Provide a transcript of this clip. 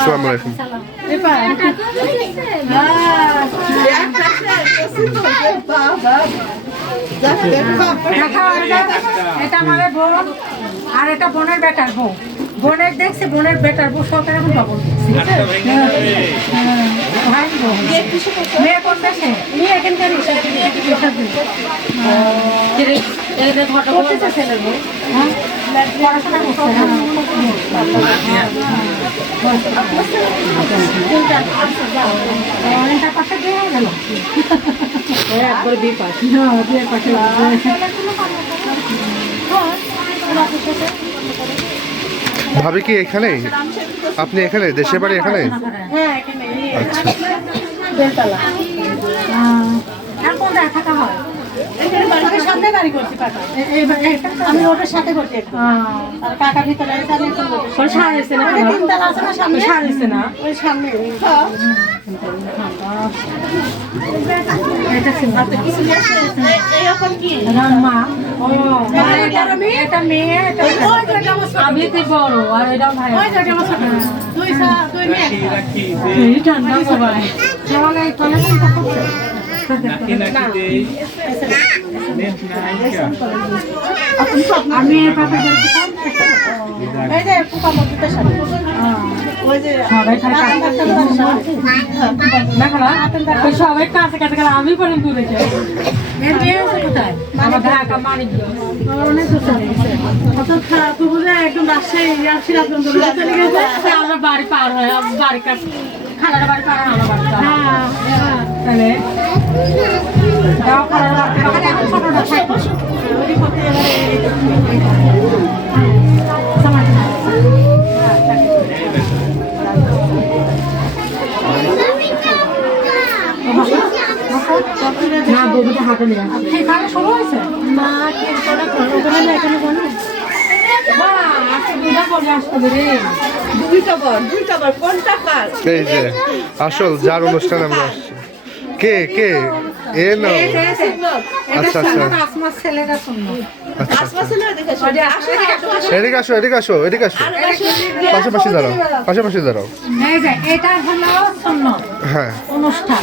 আসসালামু আলাইকুম। এটা আমার বোন আর এটা বোনের বেটার বউ। বোনের দেখছে বোনের বেটার বউ সরকার এখন পাবো মেয়ে কোন দেশে মেয়ে এখানকার ছেলের বউ পড়াশোনা করছে। পাশে দিয়ে গেল একবার বিয়ে পাশ বিয়ের পাশে ভাবি কি এখানে? আপনি এখানে দেশে বাড়ি এখানে? আচ্ছা, থাকা হয় সামনে গাড়ি করছি আমি ওটার সাথে করছি আর কাকা ভিতরে সারাইছে না ওই সামনে মা এটা মেয়ে আমি তুই বড় আর এটা ভাই ঠান্ডা সবাই আমি সবাই কাছে কাছে গেলে আমি পরে দূরে যাই কোথায় আমার ঢাকা মানিক একদম রাজশাহী আমার বাড়ি পার হয় বাড়ি কাছে খালার বাড়ি পার আমার বাড়ি তাহলে না বউটা হাতে নিয়ে খাওয়া শুরু হয়েছে মা এই যে আসল যার অনুষ্ঠান আমরা আসছি। কে কে এ না? আচ্ছা আচ্ছা এদিকে আসো এদিকে আসো এদিকে আসো পাশাপাশি দাঁড়াও পাশাপাশি দাঁড়াও। এটা হলো সুন্নত হ্যাঁ অনুষ্ঠান